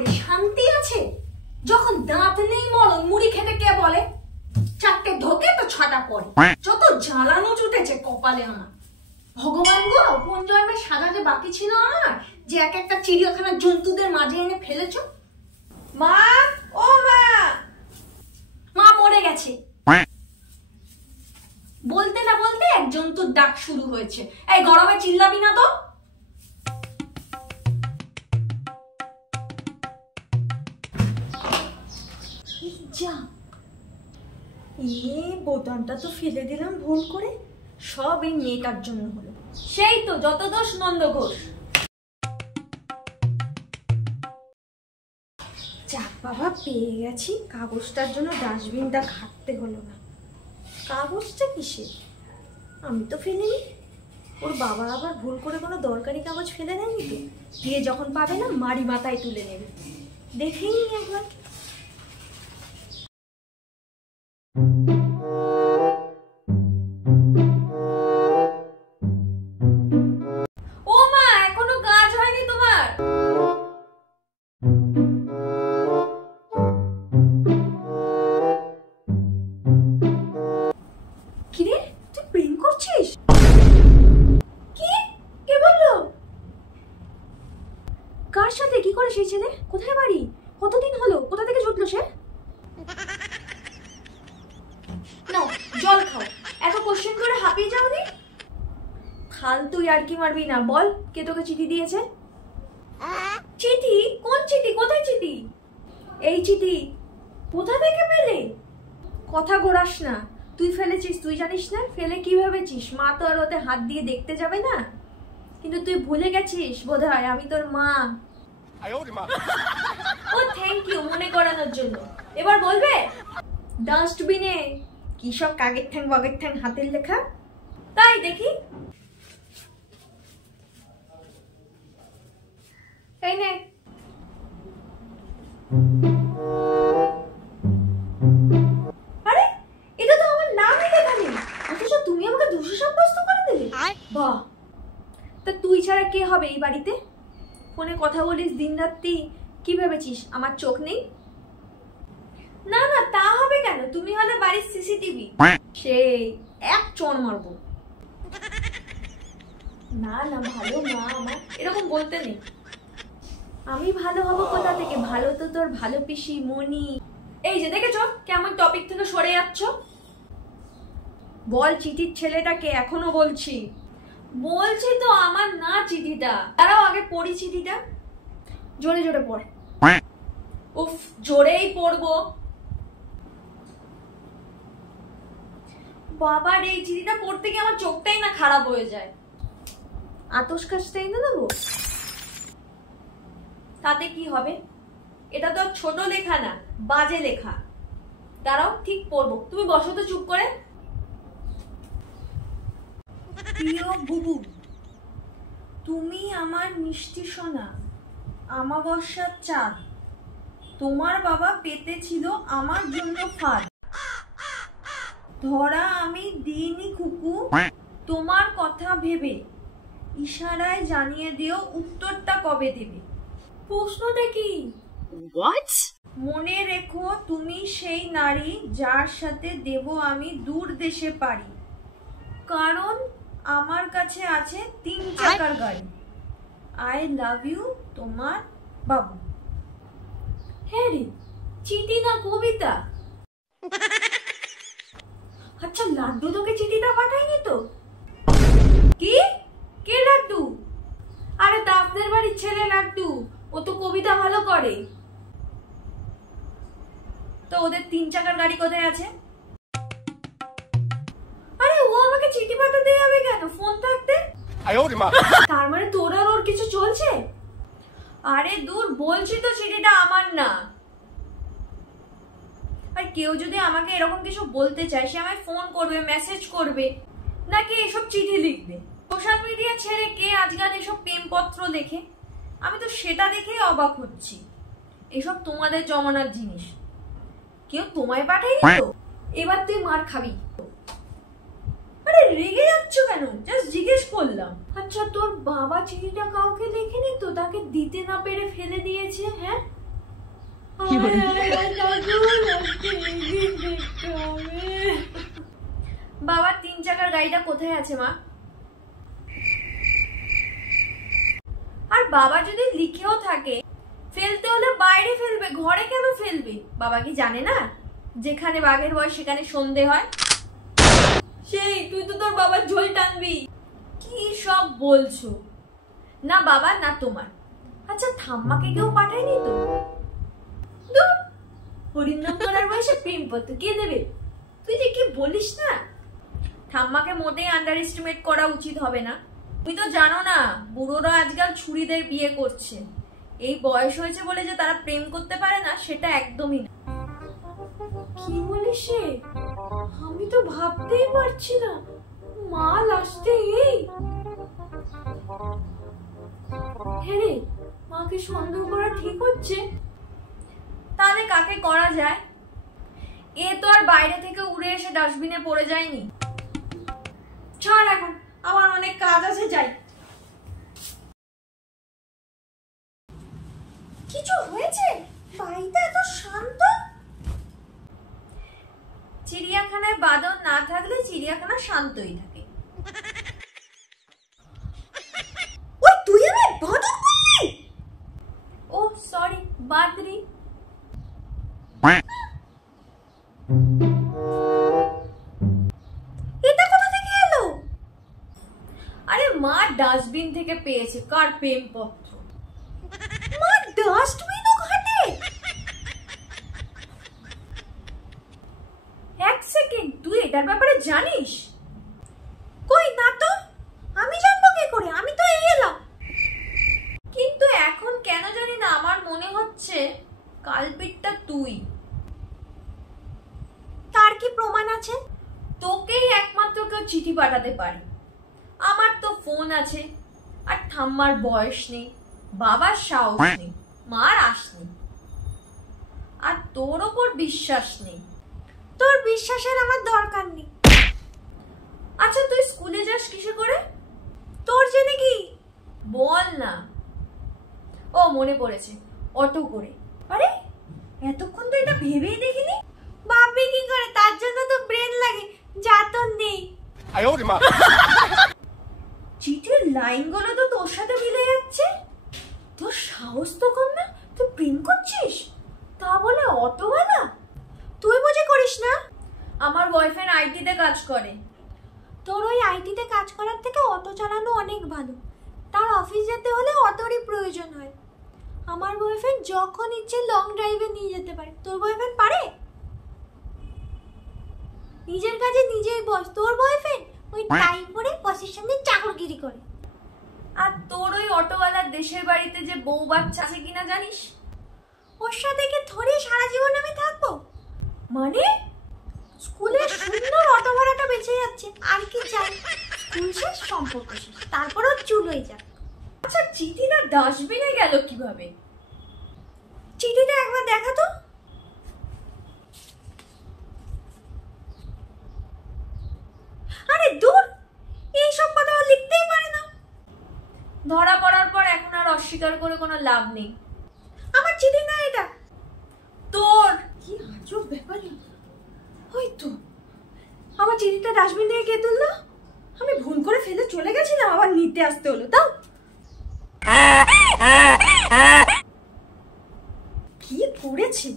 করে শান্তি আছে? যখন দাঁত নেই মলম মুড়ি খেতে কে বলে? চারটে ঢোকে তো ছটা পড়ে। যত জ্বালানো জুটেছে কপালে আমার। ভগবান গো, কোন জন্মে সাজাতে বাকি ছিল আমার যে এক একটা চিড়িয়াখানার জন্তুদের মাঝে এনে ফেলেছ? মা, ও মা! মা মরে গেছে। বলতে না বলতে এক জন্তুর ডাক শুরু হয়েছে। এই গরমে চিল্লাবি না তো। যা, বোতামটা তো ফেলে দিলাম ভুল করে। সব এই মেয়েটার জন্য হলো। সেই তো যত দোষ নন্দ ঘোষ। যাক বাবা, পেয়ে গেছি। কাগজটার জন্য ডাস্টবিনটা ঘাটতে হলো না। কাগজটা কিসের? আমি তো ফেলিনি। ওর বাবা আবার ভুল করে কোনো দরকারি কাগজ ফেলে দেয়নি তো? দিয়ে যখন পাবে না মারি মাথায় তুলে নেবে। দেখেই নি একবার। ও মা, এখনো কাজ হয়নি তোমার? কিরে, তুই প্রেম করছিস? কি? কে বললো? কার সাথে? কি করে সেই ছেলে? কোথায় বাড়ি? কতদিন হলো? কোথা থেকে জুটলো সে? নাও জল খাও। এত কোশ্চেন করে হাঁপিয়ে যাওনি? ফালতু আর কি মারবি না। বল, কে তোকে চিঠি দিয়েছে? চিঠি? কোন চিঠি? কোথায় চিঠি? এই চিঠি কোথা থেকে পেলে? কথা ঘোরাস না। তুই ফেলেছিস, তুই জানিস না? ফেলে কি ভেবেছিস মা তো আর ওতে হাত দিয়ে দেখতে যাবে না? কিন্তু তুই ভুলে গেছিস বোধহয় আমি তোর মা। ও থ্যাংক ইউ মনে করানোর জন্য। এবার বলবে ডাস্টবিনে কি সব কাগের ঠ্যাং বাগের ঠ্যাং হাতের লেখা? তাই দেখি। এই নে। আরে এটা তো আমার নামই লেখা নেই, অথচ তুমি আমাকে দোষী সাব্যস্ত করে দিলে। বাহ! তা তুই ছাড়া কে হবে এই বাড়িতে? ফোনে কথা বলিস দিনরাত্রি, কি ভেবেছিস আমার চোখ নেই? না না, তা হবে কেন? তুমি হলে বাড়ির সিসিটিভি। সেই এক চড় মারবো। না না, ভালো মা আমার, এরকম বলতে নেই। আমি ভালো হব কোথা থেকে? ভালো তো তোর ভালো পিসি মনি। এই যে দেখেছো কেমন টপিক থেকে সরে যাচ্ছ। বল চিঠির ছেলেটাকে? এখনো বলছি। বলছি তো আমার না চিঠিটা। দাঁড়াও আগে পড়ি চিঠিটা। জোরে জোরে পড়। উফ, জোরেই পড়বো। বাবার এই চিঠিটা পড়তে গিয়ে আমার চোখটাই না খারাপ হয়ে যায়। আতস কাশটাই না দেবো? তাতে কি হবে? এটা তো ছোট লেখা না, বাজে লেখা। দাঁড়াও ঠিক পড়বো, তুমি বসো তো চুপ করে। প্রিয় বুবু, তুমি আমার মিষ্টি সোনা, আমাবস্যার চাঁদ। তোমার বাবা পেতেছিল আমার জন্য ফাঁদ। ধরা আমি দিইনি খুকু, তোমার কথা ভেবে। ইশারায় জানিয়ে দিও উত্তরটা কবে দেবে। প্রশ্নটা কি? What? মনে রেখো তুমি সেই নারী যার সাথে দেব আমি দূর দেশে পারি, কারণ আমার কাছে আছে 3 চাকার গাড়ি। আই লাভ ইউ, তোমার বাবু। হ্যাঁ রে, চিঠি না কবিতা? আচ্ছা, লাড্ডু তোকে চিঠিটা পাঠায়নি তো? কি? কে লাড্ডু? আরে দাসদের বাড়ির ছেলে লাড্ডু, ও তো কবিতা ভালো করে। তো ওদের 3 চাকার গাড়ি কোথায় আছে? আরে ও আমাকে চিঠি পাঠাতে যাবে কেন ফোন থাকতে? তার মানে তোর আর ওর কিছু চলছে? আরে দূর, বলছি তো চিঠিটা আমার না। আর কেউ যদি আমাকে এরকম কিছু বলতে চায়, সে আমায় ফোন করবে, মেসেজ করবে, নাকি এসব চিঠি লিখবে? সোশ্যাল মিডিয়া ছেড়ে কে আজকাল এসব প্রেমপত্র লেখে? আমি তো সেটা দেখেই অবাক হচ্ছি। এসব তোমাদের জমানার জিনিস, কেউ তোমায় পাঠায়নি তো? এবার তুই মার খাবি। আরে রেগে যাচ্ছ কেন? জাস্ট জিজ্ঞেস করলাম। আচ্ছা, তোর বাবা চিঠিটা কাউকে লেখেনি তো? তাকে দিতে না পেরে ফেলে দিয়েছে? হ্যাঁ, বাবা 3 চাকার গাড়িটা কোথায় আছে মা? আর বাবা যদি লিখেও থাকে ফেলতে হলে বাইরে ফেলবে, ঘরে কেন ফেলবে? বাবা কি জানে না যেখানে বাঘের ভয় সেখানে সন্ধে হয়? সেই তুই তো তোর বাবার ঝোল টানবি। কি সব বলছো? না বাবা না তোমার। আচ্ছা ঠাম্মাকে কেউ পাঠায়নি তো? হরিনাম করার বয়সে প্রেম পত্র কে দেবে? তুই যে কি বলিস না। ঠাম্মাকে মোটেই আন্ডার এস্টিমেট করা উচিত হবে না। তুমি তো জানো না বুড়োরা আজকাল ছুরিদের বিয়ে করছে। এই বয়স হয়েছে বলে যে তারা প্রেম করতে পারে না সেটা একদমই না। কি বলিস রে? আমি তো ভাবতেই পারছি না মা লাস্টে এই। হ্যাঁ রে, মাকে সন্দেহ করা ঠিক হচ্ছে। তাহলে কাকে করা যায়? এ তো আর বাইরে থেকে উড়ে এসে ডাস্টবিনে পড়ে যায়নি। ছাড় এখন, আমার অনেক কাজ আছে, যাই। কিছু হয়েছে? বাড়িটা এত শান্ত। চিড়িয়াখানায় বাদর না থাকলে চিড়িয়াখানা শান্তই থাকে। ওই তুই আমায় বাদর বললি? ও সরি, বাদরি। এটা কোথা থেকে এলো? আরে মা ডাস্টবিন থেকে পেয়েছে কার প্রেম পত্র। মা ডাস্টবিনও ঘাটে? এক সেকেন্ড, তুই এটার ব্যাপারে জানিস? কই না তো, আমি জানবো কি করে? আমি তো এই এলাম। কিন্তু এখন কেন জানি না আমার মনে হচ্ছে কালপিটটা তুই। তার কি প্রমাণ আছে? তোকেই একমাত্র কেউ চিঠি পাঠাতে পারে। আমার তো ফোন আছে, আর ঠাম্মার বয়স নেই, বাবার সাহস নেই, মার আশ নেই, আর তোর ওপর বিশ্বাস নেই। তোর বিশ্বাসের আমার দরকার নেই। আচ্ছা তুই স্কুলে যাস কিসে করে? তোর জেনে কি? বল না। ও মনে পড়েছে, অটো করে। আরে এতক্ষণ তো এটা ভেবেই দেখিনি। ভাববি কি করে? তার জন্য তো ব্রেন লাগে, যা তো নেই। চিঠির লাইনগুলো তো তোর সাথে মিলে যাচ্ছে। তোর সাহস তো কম না, তুই প্রেম করছিস, তা বলে অটোওয়ালা? তুই বুঝে করিস না? আমার বয়ফ্রেন্ড আইটিতে কাজ করে। তোর ওই আইটিতে কাজ করার থেকে অটো চালানো অনেক ভালো। তার অফিস যেতে হলে অটোরই প্রয়োজন হয়। আমার বয়ফ্রেন্ড যখন ইচ্ছে লং ড্রাইভে নিয়ে যেতে পারে। তোর বয়ফ্রেন্ড পারে? নিজের কাজে নিজেই বস। তোর বয়ফ্রেন্ড ওই টাই পরে বসের সামনে চাকরগিরি করে। আর তোর ওই অটোওয়ালার দেশের বাড়িতে যে বউ বাচ্চা আছে কিনা জানিস? ওর সাথে কি থরে সারা জীবন আমি থাকবো? মানে স্কুলে সুন্দর অটো ভাড়াটা বেঁচে যাচ্ছে, আর কি চাই? স্কুল শেষ, সম্পর্ক শেষ, তারপরও চুল হয়ে যাক। আচ্ছা চিঠিটা ডাস্টবিনে গেল কিভাবে? চিঠিটা একবার দেখা তো। আরে দূর, এইসব কথা লিখতেই পারে না। ধরা পড়ার পর এখন আর অস্বীকার করে কোনো লাভ নেই। আমার চিঠি না এটা, তোর। কি আজব ব্যাপার। ওই তো আমার চিঠিটা ডাস্টবিন থেকে কে তুললো? আমি ভুল করে ফেলে চলে গেছিলাম, আবার নিতে আসতে হলো। তাও কি করেছে?